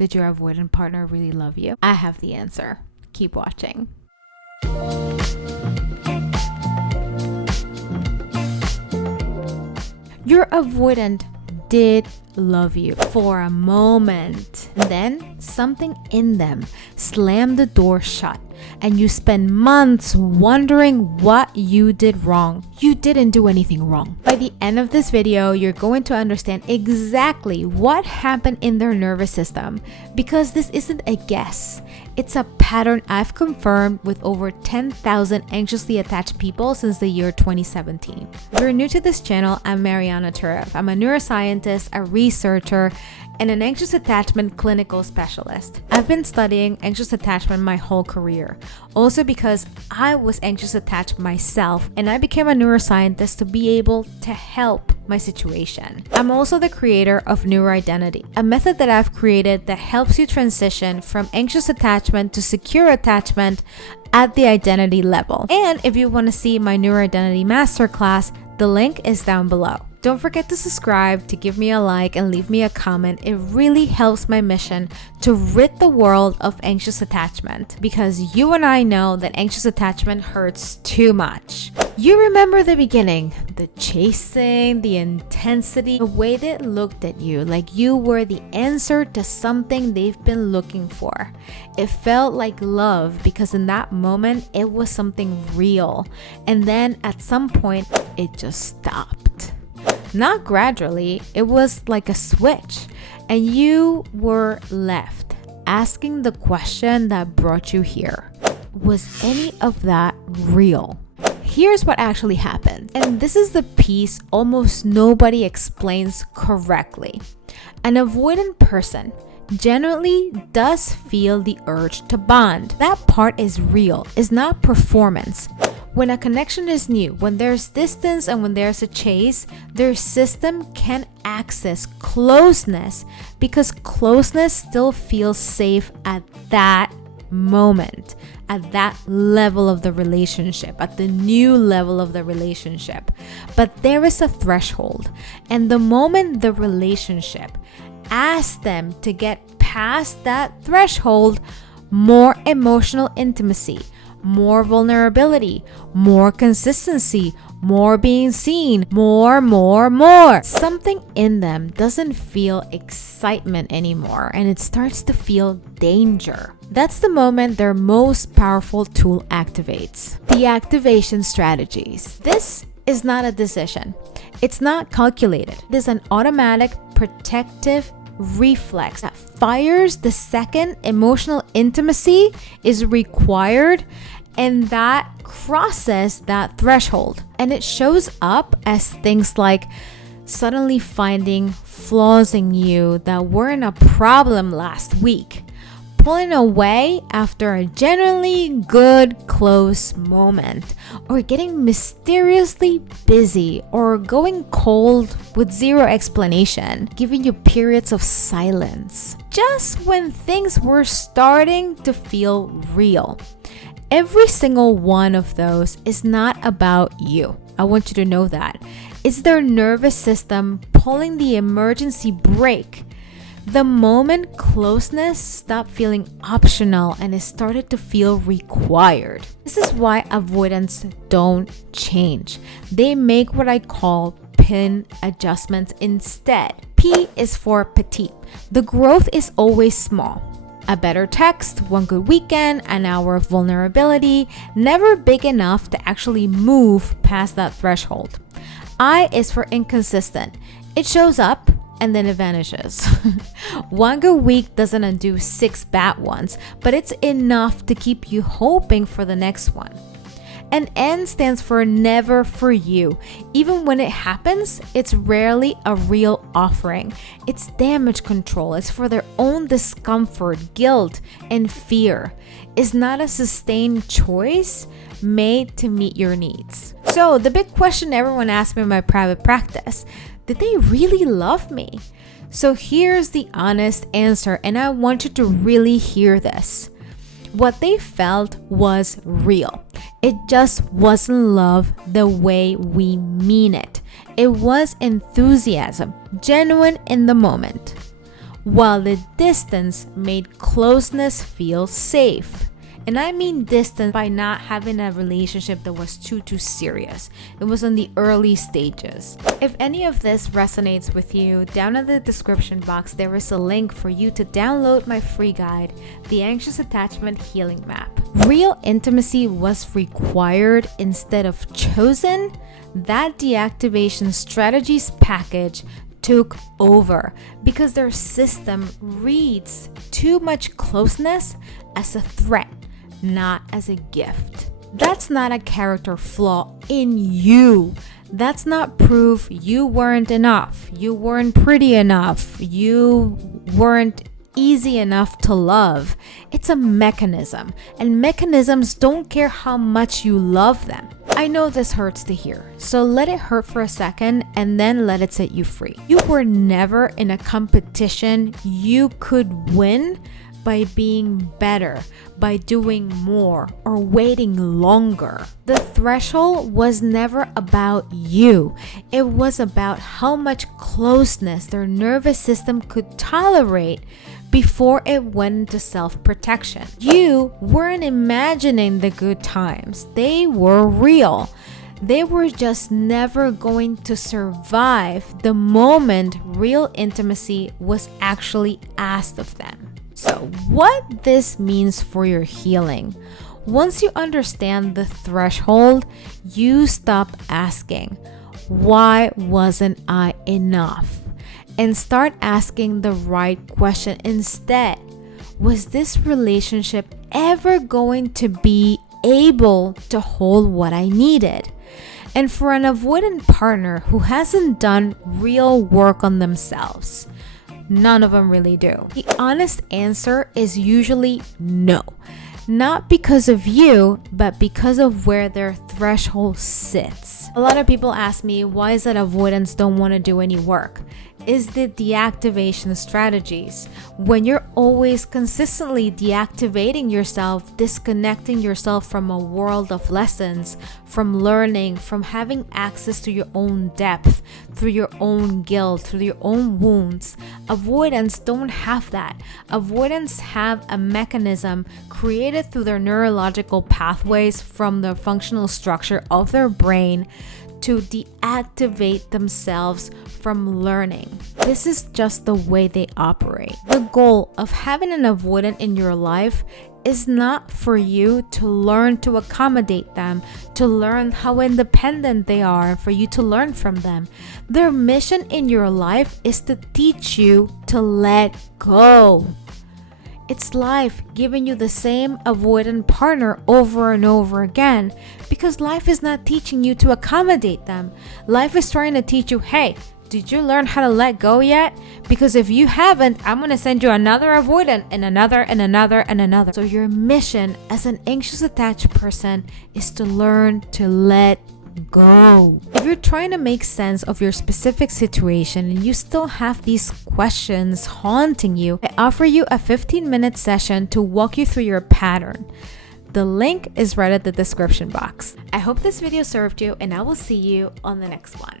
Did your avoidant partner really love you? I have the answer. Keep watching. Your avoidant did love you for a moment. And then something in them slammed the door shut, and you spend months wondering what you did wrong. You didn't do anything wrong. By the end of this video, you're going to understand exactly what happened in their nervous system, because this isn't a guess. It's a pattern I've confirmed with over 10,000 anxiously attached people since the year 2017. If you're new to this channel, I'm Marianna Turov. I'm a neuroscientist, a researcher, and an anxious attachment clinical specialist. I've been studying anxious attachment my whole career, also because I was anxious attached myself, and I became a neuroscientist to be able to help my situation. I'm also the creator of NeuroIdentity, a method that I've created that helps you transition from anxious attachment to secure attachment at the identity level. And if you want to see my NeuroIdentity Masterclass, the link is down below. Don't forget to subscribe, to give me a like, and leave me a comment. It really helps my mission to rid the world of anxious attachment, because you and I know that anxious attachment hurts too much. You remember the beginning, the chasing, the intensity, the way they looked at you like you were the answer to something they've been looking for. It felt like love because in that moment it was something real, and then at some point it just stopped. Not gradually, it was like a switch, and you were left asking the question that brought you here. Was any of that real? Here's what actually happened, and this is the piece almost nobody explains correctly. An avoidant person generally does feel the urge to bond. That part is real, it's not performance. When a connection is new, when there's distance and when there's a chase, their system can access closeness because closeness still feels safe at that moment, at that level of the relationship, at the new level of the relationship. But there is a threshold, and the moment the relationship asks them to get past that threshold, more emotional intimacy, more vulnerability, more consistency, more being seen, more. Something in them doesn't feel excitement anymore, and it starts to feel danger. That's the moment their most powerful tool activates. The activation strategies. This is not a decision. It's not calculated. It is an automatic protective reflex that fires the second emotional intimacy is required and that crosses that threshold. And it shows up as things like suddenly finding flaws in you that weren't a problem last week, pulling away after a genuinely good close moment, or getting mysteriously busy, or going cold with zero explanation, giving you periods of silence, just when things were starting to feel real. Every single one of those is not about you. I want you to know that. It's their nervous system pulling the emergency brake. The moment closeness stopped feeling optional and it started to feel required. This is why avoidants don't change. They make what I call pin adjustments instead. P is for petite. The growth is always small. A better text, one good weekend, an hour of vulnerability, never big enough to actually move past that threshold. I is for inconsistent. It shows up and then it vanishes. One good week doesn't undo 6 bad ones, but it's enough to keep you hoping for the next one. And N stands for never for you. Even when it happens, it's rarely a real offering. It's damage control. It's for their own discomfort, guilt, and fear. It's not a sustained choice made to meet your needs. So the big question everyone asks me in my private practice, did they really love me? So here's the honest answer, and I want you to really hear this. What they felt was real. It just wasn't love the way we mean it. It was enthusiasm, genuine in the moment. while the distance made closeness feel safe. And I mean distance by not having a relationship that was too serious. It was in the early stages. If any of this resonates with you, down in the description box there is a link for you to download my free guide, The Anxious Attachment Healing Map. Real intimacy was required instead of chosen. That deactivation strategies package took over because their system reads too much closeness as a threat, not as a gift. That's not a character flaw in you. That's not proof you weren't enough, you weren't pretty enough, you weren't easy enough to love. It's a mechanism, and mechanisms don't care how much you love them. I know this hurts to hear, so let it hurt for a second and then let it set you free. You were never in a competition you could win by being better, by doing more, or waiting longer. The threshold was never about you. It was about how much closeness their nervous system could tolerate before it went into self-protection. You weren't imagining the good times. They were real. They were just never going to survive the moment real intimacy was actually asked of them. So, what this means for your healing. Once you understand the threshold, you stop asking, why wasn't I enough? And start asking the right question instead. Was this relationship ever going to be able to hold what I needed? And for an avoidant partner who hasn't done real work on themselves, none of them really do. The honest answer is usually no. Not because of you, but because of where their threshold sits. A lot of people ask me, why is it avoidants don't want to do any work? Is the deactivation strategies. When you're always consistently deactivating yourself, disconnecting yourself from a world of lessons, from learning, from having access to your own depth, through your own guilt, through your own wounds. Avoidants don't have that. Avoidants have a mechanism created through their neurological pathways from the functional structure of their brain to deactivate themselves from learning. This is just the way they operate. The goal of having an avoidant in your life is not for you to learn to accommodate them, to learn how independent they are, for you to learn from them. Their mission in your life is to teach you to let go. It's life giving you the same avoidant partner over and over again because life is not teaching you to accommodate them. Life is trying to teach you, hey, did you learn how to let go yet? Because if you haven't, I'm going to send you another avoidant and another and another and another. So your mission as an anxious attached person is to learn to let go. If you're trying to make sense of your specific situation and you still have these questions haunting you, I offer you a 15-minute session to walk you through your pattern. The link is right at the description box. I hope this video served you, and I will see you on the next one.